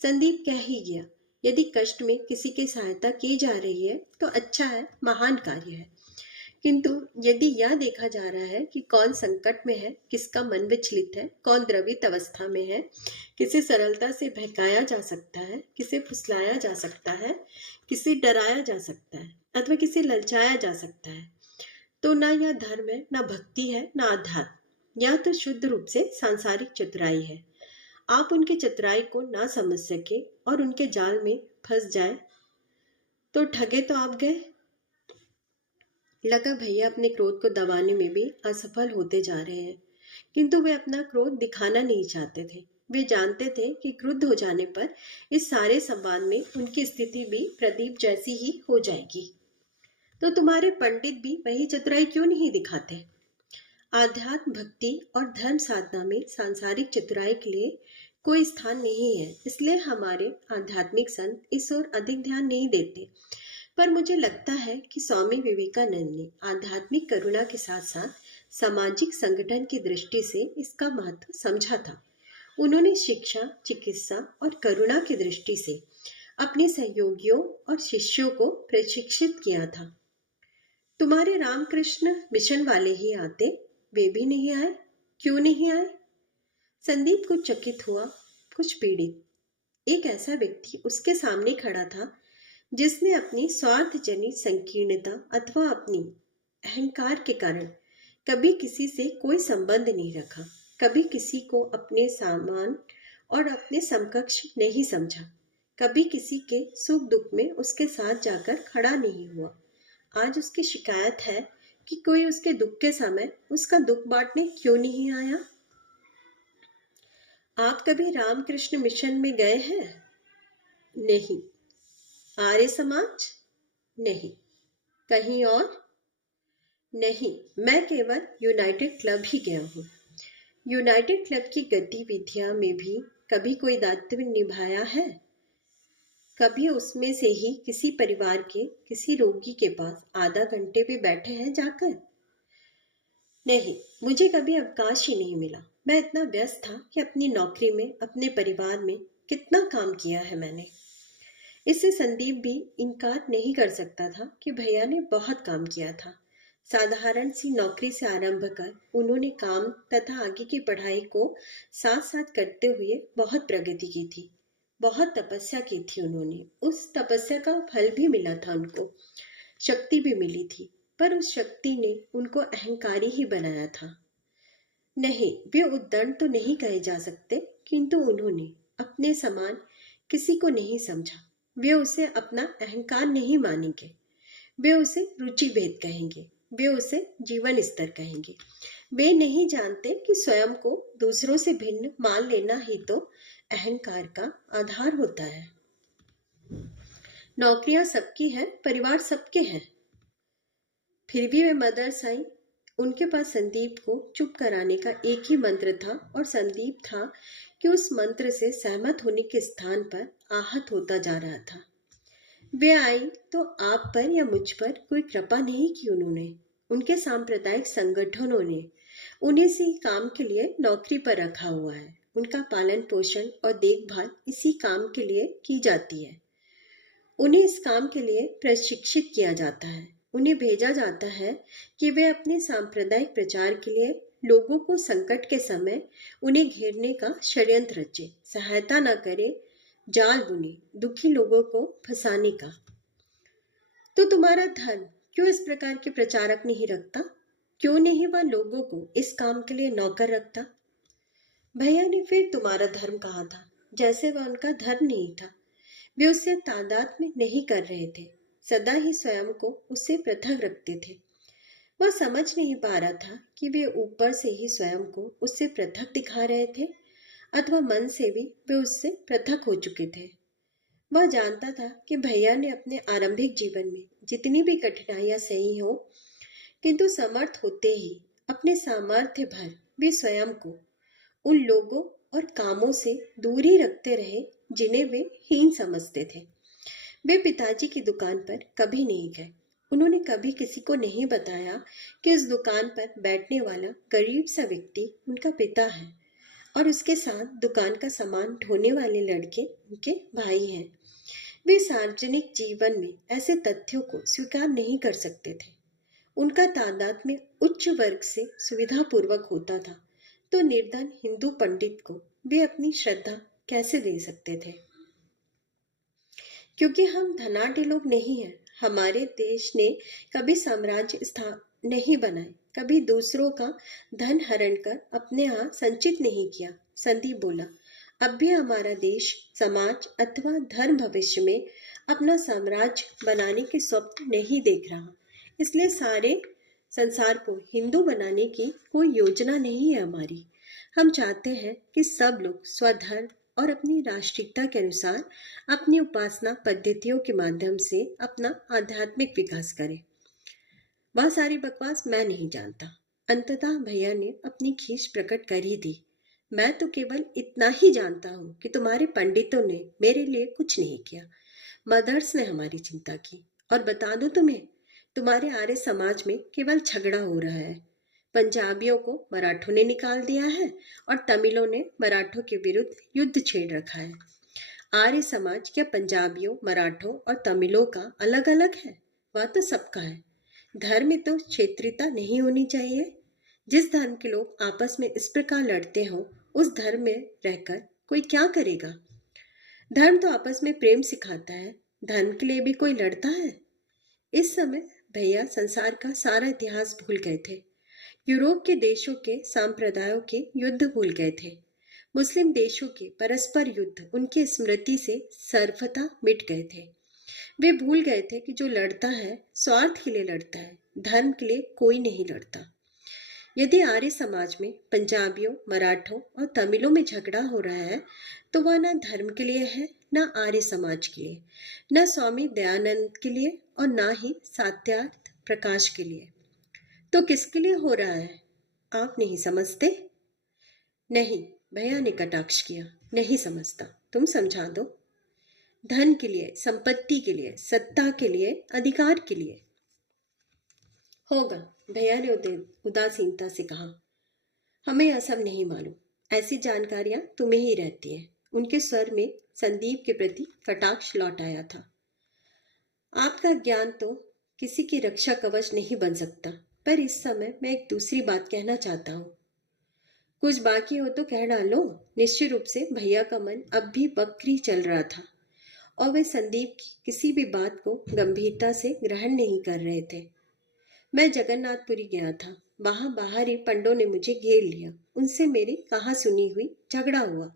संदीप कह ही गया, यदि कष्ट में किसी की सहायता की जा रही है तो अच्छा है, महान कार्य है। किंतु यदि यह देखा जा रहा है कि कौन संकट में है, किसका मन विचलित है, कौन द्रवित अवस्था में है, किसे सरलता से बहकाया जा सकता है, किसे फुसलाया जा सकता है, किसे डराया जा सकता है, अथवा किसे ललचाया जा सकता है, तो ना यह धर्म है, ना भक्ति है, ना अध्यात्म। यह तो शुद्ध रूप से सांसारिक चतुराई है। आप उनके चतुराई को ना समझ सके और उनके जाल में फंस जाए तो ठगे तो आप गए। लगा भैया अपने क्रोध को दबाने में भी असफल होते जा रहे हैं, किंतु वे अपना क्रोध दिखाना नहीं चाहते थे। वे जानते थे कि क्रुद्ध हो जाने पर इस सारे संवाद में उनकी स्थिति भी प्रदीप जैसी ही हो जाएगी। तो तुम्हारे पंडित भी वही चतुराई क्यों नहीं दिखाते? आध्यात्म, भक्ति और धर्म साधना में सांसारिक चतुराई के लिए कोई स्थान नहीं है, इसलिए हमारे आध्यात्मिक संत इस ओर अधिक ध्यान नहीं देते। पर मुझे लगता है कि स्वामी विवेकानंद ने आध्यात्मिक करुणा के साथ साथ सामाजिक संगठन की दृष्टि से इसका महत्व समझा था। उन्होंने शिक्षा, चिकित्सा और करुणा की दृष्टि से अपने सहयोगियों और शिष्यों को प्रशिक्षित किया था। तुम्हारे रामकृष्ण मिशन वाले ही आते, वे भी नहीं आए। क्यों नहीं आए? संदीप कुछ चकित हुआ, कुछ पीड़ित। एक ऐसा व्यक्ति उसके सामने खड़ा था जिसने अपनी स्वार्थजनित संकीर्णता अथवा अपनी अहंकार के कारण कभी किसी से कोई संबंध नहीं रखा, कभी किसी को अपने सामान और अपने समकक्ष नहीं समझा, कभी किसी के सुख दुख में उसके साथ जाकर खड़ा नहीं हुआ। आज उसकी शिकायत है कि कोई उसके दुख के समय उसका दुख बांटने क्यों नहीं आया। आप कभी रामकृष्ण मिशन में गए हैं? नहीं। आर्य समाज? नहीं। कहीं और? नहीं, मैं केवल यूनाइटेड क्लब ही गया हूँ। यूनाइटेड क्लब की गतिविधियां में भी कभी कोई दायित्व निभाया है? कभी उसमें से ही किसी परिवार के किसी रोगी के पास आधा घंटे भी बैठे हैं जाकर? नहीं, मुझे कभी अवकाश ही नहीं मिला। मैं इतना व्यस्त था कि अपनी नौकरी में, अपने परिवार में कितना काम किया है मैंने। इससे संदीप भी इनकार नहीं कर सकता था कि भैया ने बहुत काम किया था। साधारण सी नौकरी से आरंभ कर उन्होंने काम तथा आगे की पढ़ाई को साथ साथ करते हुए बहुत प्रगति की थी, बहुत तपस्या की थी उन्होंने। उस तपस्या का फल भी मिला था उनको, शक्ति भी मिली थी, पर उस शक्ति ने उनको अहंकारी ही बनाया था। नहीं, वे उद्दंड तो नहीं कहे जा सकते, किंतु उन्होंने अपने समान किसी को नहीं समझा। वे उसे अपना अहंकार नहीं मानेंगे, वे उसे रुचि भेद कहेंगे, वे उसे जीवन स्तर कहेंगे। वे नहीं जानते कि स्वयं को दूसरों से भिन्न मान लेना ही तो अहंकार का आधार होता है। नौकरियां सबकी हैं, परिवार सबके हैं। फिर भी वे मदर्स आई। उनके पास संदीप को चुप कराने का एक ही मंत्र था, और संदीप था कि उस मंत्र से सहमत होने के स्थान पर आहत होता जा रहा था। वे आई तो आप पर या मुझ पर कोई कृपा नहीं की उन्होंने। उनके सांप्रदायिक संगठनों ने उन्हें इसी काम के लिए नौकरी पर रखा हुआ है। उनका पालन पोषण और देखभाल इसी काम के लिए की जाती है। उन्हें इस काम के लिए प्रशिक्षित किया जाता है। उन्हें भेजा जाता है कि वे अपने सांप्रदायिक प्रचार के लिए लोगों को संकट के समय उन्हें घेरने का षड्यंत्र रचे, सहायता न करे, जाल बुने, दुखी लोगों को फंसाने का। तो तुम्हारा धर्म क्यों इस प्रकार के प्रचारक नहीं रखता? क्यों नहीं वह लोगों को इस काम के लिए नौकर रखता? भैया ने फिर तुम्हारा धर्म कहा था, जैसे वह उनका धर्म नहीं था। वे उससे तादाद में नहीं कर रहे थे, सदा ही स्वयं को उससे पृथक रखते थे। वह समझ नहीं पा रहा था कि वे ऊपर से ही स्वयं को उससे पृथक दिखा रहे थे अथवा मन से भी वे उससे पृथक हो चुके थे। वह जानता था कि भैया ने अपने आरंभिक जीवन में जितनी भी कठिनाइयां सही हो, किंतु समर्थ होते ही अपने सामर्थ्य भर वे स्वयं को उन लोगों और कामों से दूरी रखते रहे जिन्हें वे हीन समझते थे। वे पिताजी की दुकान पर कभी नहीं गए। उन्होंने कभी किसी को नहीं बताया कि उस दुकान पर बैठने वाला गरीब सा व्यक्ति उनका पिता है और उसके साथ दुकान का सामान ढोने वाले लड़के उनके भाई हैं। वे सार्वजनिक जीवन में ऐसे तथ्यों को स्वीकार नहीं कर सकते थे। उनका तादाद में उच्च वर्ग से सुविधापूर्वक होता था, तो निर्धन हिंदू पंडित को वे अपनी श्रद्धा कैसे दे सकते थे? क्योंकि हम धनाढ्य लोग नहीं हैं। हमारे देश ने कभी साम्राज्य नहीं बनाए, कभी दूसरों का धन हरण कर अपने यहाँ संचित नहीं किया। संदीप बोला, अब भी हमारा देश, समाज अथवा धर्म भविष्य में अपना साम्राज्य बनाने के स्वप्न नहीं देख रहा। इसलिए सारे संसार को हिंदू बनाने की कोई योजना नहीं है हमारी। हम चाहते हैं कि सब लोग स्वधर्म और अपनी राष्ट्रीयता के अनुसार अपनी उपासना पद्धतियों के माध्यम से अपना आध्यात्मिक विकास करें। वह सारी बकवास मैं नहीं जानता। अंततः भैया ने अपनी खींच प्रकट कर ही दी। मैं तो केवल इतना ही जानता हूँ कि तुम्हारे पंडितों ने मेरे लिए कुछ नहीं किया, मदर्स ने हमारी चिंता की। और बता दो तुम्हें, तुम्हारे आर्य समाज में केवल झगड़ा हो रहा है। पंजाबियों को मराठों ने निकाल दिया है और तमिलों ने मराठों के विरुद्ध युद्ध छेड़ रखा है। आर्य समाज क्या पंजाबियों, मराठों और तमिलों का अलग अलग है? वह तो सबका है। धर्म में तो क्षेत्रीयता नहीं होनी चाहिए। जिस धर्म के लोग आपस में इस प्रकार लड़ते हो, उस धर्म में रहकर कोई क्या करेगा? धर्म तो आपस में प्रेम सिखाता है। धर्म के लिए भी कोई लड़ता है? इस समय भैया संसार का सारा इतिहास भूल गए थे। यूरोप के देशों के सांप्रदायों के युद्ध भूल गए थे। मुस्लिम देशों के परस्पर युद्ध उनकी स्मृति से सर्वथा मिट गए थे। वे भूल गए थे कि जो लड़ता है स्वार्थ के लिए लड़ता है, धर्म के लिए कोई नहीं लड़ता। यदि आर्य समाज में पंजाबियों, मराठों और तमिलों में झगड़ा हो रहा है, तो वह न धर्म के लिए है, न आर्य समाज के लिए, न स्वामी दयानंद के लिए और न ही सात्यार्थ प्रकाश के लिए। तो किसके लिए हो रहा है? आप नहीं समझते? नहीं, भैया ने कटाक्ष किया। नहीं समझता, तुम समझा दो। धन के लिए, संपत्ति के लिए, सत्ता के लिए, अधिकार के लिए। होगा, भैया ने उदासीनता से कहा। हमें यह सब नहीं मालूम। ऐसी जानकारियां तुम्हें ही रहती हैं। उनके स्वर में संदीप के प्रति कटाक्ष लौट आया था। आपका ज्ञान तो किसी की रक्षा कवच नहीं बन सकता, पर इस समय मैं एक दूसरी बात कहना चाहता हूँ। कुछ बाकी हो तो कह डालो। निश्चित रूप से भैया का मन अब भी बकरी चल रहा था और वे संदीप की किसी भी बात को गंभीरता से ग्रहण नहीं कर रहे थे। मैं जगन्नाथपुरी गया था। वहां बाहरी पंडों ने मुझे घेर लिया। उनसे मेरी कहा सुनी हुई झगड़ा हुआ।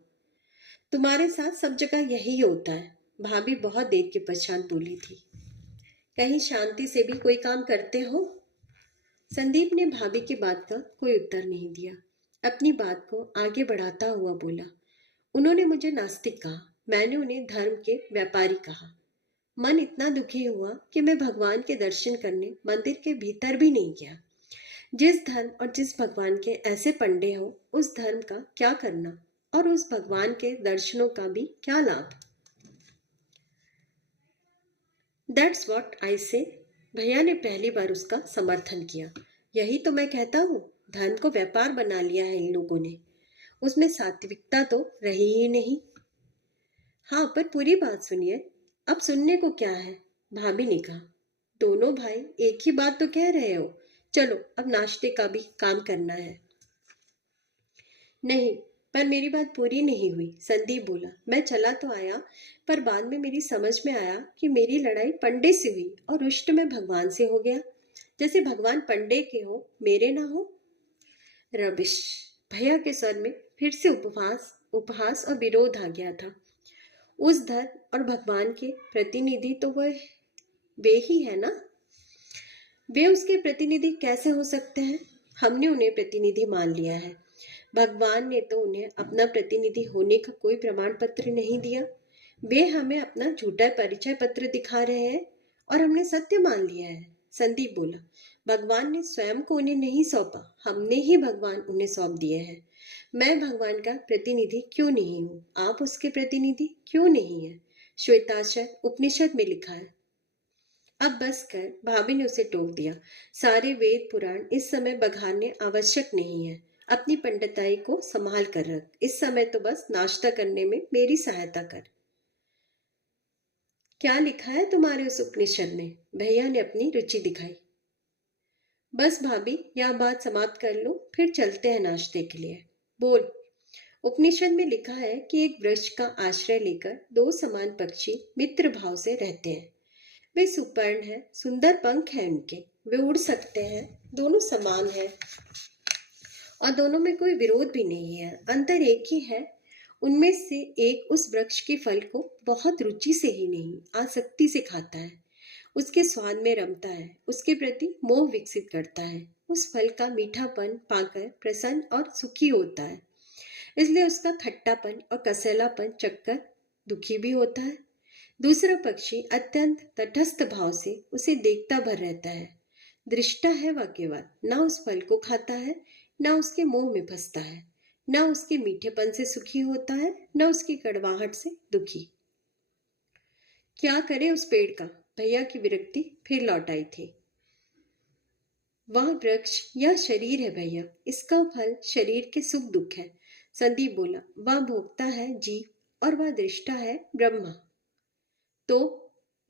तुम्हारे साथ सब जगह यही होता है, भाभी बहुत देर के पश्चात बोली थी। कहीं शांति से भी कोई काम करते हो? संदीप ने भाभी की बात का कोई उत्तर नहीं दिया। अपनी बात को आगे बढ़ाता हुआ बोला, उन्होंने मुझे नास्तिक कहा, मैंने उन्हें धर्म के व्यापारी कहा। मन इतना दुखी हुआ कि मैं भगवान के दर्शन करने मंदिर के भीतर भी नहीं गया। जिस धर्म और जिस भगवान के ऐसे पंडे हो, उस धर्म का क्या करना और उस भगवान के दर्शनों का भी क्या लाभ? दैट्स व्हाट आई से। भैया ने पहली बार उसका समर्थन किया। यही तो मैं कहता हूँ, धर्म को व्यापार बना लिया है इन लोगों ने। उसमें सात्विकता तो रही ही नहीं। हाँ, पर पूरी बात सुनिए। अब सुनने को क्या है? भाभी ने कहा। दोनों भाई एक ही बात तो कह रहे हो। चलो अब नाश्ते का भी काम करना है। नहीं, पर मेरी बात पूरी नहीं हुई, संदीप बोला। मैं चला तो आया, पर बाद में मेरी समझ में आया कि मेरी लड़ाई पंडे से हुई और रुष्ट में भगवान से हो गया। जैसे भगवान पंडे के हो, मेरे ना हो। रबिश। भैया के स्वर में फिर से उपहास उपहास और विरोध आ गया था। उस धर्म और भगवान के प्रतिनिधि तो वह वे ही है ना। वे उसके प्रतिनिधि कैसे हो सकते हैं? हमने उन्हें प्रतिनिधि मान लिया है। भगवान ने तो उन्हें अपना प्रतिनिधि होने का कोई प्रमाण पत्र नहीं दिया। वे हमें अपना झूठा परिचय पत्र दिखा रहे हैं और हमने सत्य मान लिया है। संदीप बोला। भगवान ने स्वयं को उन्हें नहीं सौंपा, हमने ही भगवान उन्हें सौंप दिए हैं। मैं भगवान का प्रतिनिधि क्यों नहीं हूँ? आप उसके प्रतिनिधि क्यों नहीं है? श्वेताक्षर उपनिषद में लिखा है। अब बस कर, भाभी ने उसे टोक दिया। सारे वेद पुराण इस समय बघाड़ने आवश्यक नहीं है। अपनी पंडिताई को संभाल कर रख। इस समय तो बस नाश्ता करने में मेरी सहायता कर। क्या लिखा है तुम्हारे उस उपनिषद में? भैया ने अपनी रुचि दिखाई। बस भाभी, यह बात समाप्त कर लो, फिर चलते हैं नाश्ते के लिए। बोल। उपनिषद में लिखा है कि एक वृक्ष का आश्रय लेकर दो समान पक्षी मित्र भाव से रहते हैं। वे सुपर्ण है, सुंदर पंख है उनके, वे उड़ सकते हैं, दोनों समान है और दोनों में कोई विरोध भी नहीं है। अंतर एक ही है, उनमें से एक उस वृक्ष के फल को बहुत रुचि से ही नहीं, आसक्ति से खाता है। उसके स्वाद में रमता है, उसके प्रति मोह विकसित करता है, उस फल का मीठापन पाकर प्रसन्न और सुखी होता है, इसलिए उसका खट्टापन और कसैलापन चखकर दुखी भी होता है। दूसरा पक्षी अत्यंत तटस्थ भाव से उसे देखता भर रहता है। दृष्टा है वह केवल, ना उस फल को खाता है, ना उसके मोह में फंसता है, ना उसके मीठेपन से सुखी होता है, ना उसकी कड़वाहट से दुखी। क्या करे उस पेड़ का? भैया की विरक्ति फिर लौट आई थी। वह वृक्ष यह शरीर है भैया, इसका फल शरीर के सुख दुख है। संदीप बोला। वह भोगता है जीव और वह दृष्टा है ब्रह्मा। तो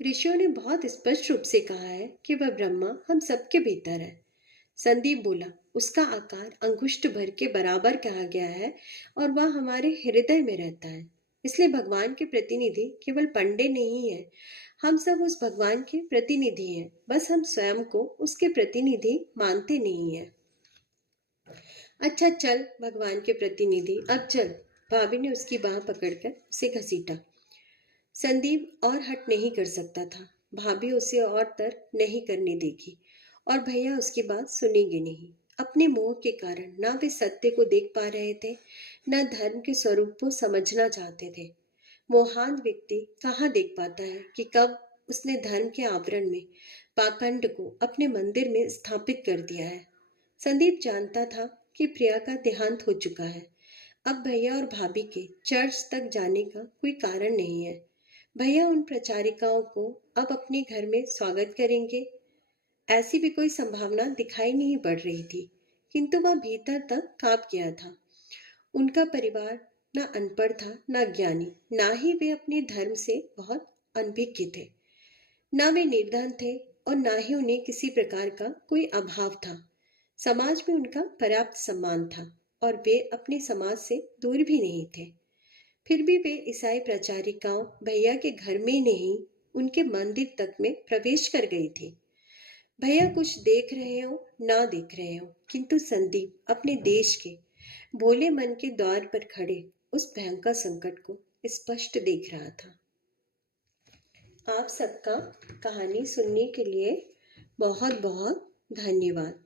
ऋषियों ने बहुत स्पष्ट रूप से कहा है कि वह ब्रह्मा हम सबके भीतर है। संदीप बोला। उसका आकार अंगुष्ठ भर के बराबर कहा गया है और वह हमारे हृदय में रहता है। इसलिए भगवान के प्रतिनिधि केवल पंडे नहीं है, हम सब उस भगवान के प्रतिनिधि हैं। बस हम स्वयं को उसके प्रतिनिधि मानते नहीं हैं। अच्छा चल भगवान के प्रतिनिधि, अब चल। भाभी ने उसकी बाह पकड़कर उसे घसीटा। संदीप और हट नहीं कर सकता था। भाभी उसे और तर्क नहीं करने देगी और भैया उसकी बात सुनेंगे नहीं। अपने मोह के कारण ना वे सत्य को देख पा रहे थे, न धर्म के स्वरूप को समझना चाहते थे। मोहान व्यक्ति कहाँ देख पाता है कि कब उसने धर्म के आवरण में पाखंड को अपने मंदिर में स्थापित कर दिया है। संदीप जानता था कि प्रिया का देहांत हो चुका है। अब भैया और भाभी के चर्च तक जाने का कोई कारण नहीं है। भैया उन प्रचारिकाओं को अब अपने घर में स्वागत करेंगे, ऐसी भी कोई संभावना दिखाई नहीं पड़ रही थी, किंतु वह भीतर तक कांप गया था। उनका परिवार न अनपढ़ था, न ज्ञानी, ना ही वे अपने धर्म से बहुत अनभिज्ञ थे। न वे निर्धन थे और न ही उन्हें किसी प्रकार का कोई अभाव था। समाज में उनका पर्याप्त सम्मान था और वे अपने समाज से दूर भी नहीं थे। फिर भी वे ईसाई प्रचारिकाओं भैया के घर में नहीं, उनके मंदिर तक में प्रवेश कर गई थी। भैया कुछ देख रहे हो ना देख रहे हो, किंतु संदीप अपने देश के भोले मन के द्वार पर खड़े उस भयंकर संकट को स्पष्ट देख रहा था। आप सबका कहानी सुनने के लिए बहुत बहुत धन्यवाद।